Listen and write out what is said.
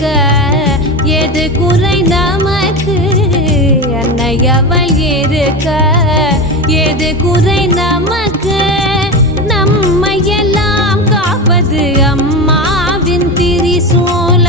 இருக்க எது குறை நமக்கு அன்னையவள் இருக்க எது குறை நமக்கு நம்மையெல்லாம் காப்பது அம்மாவின் திரிசூலம்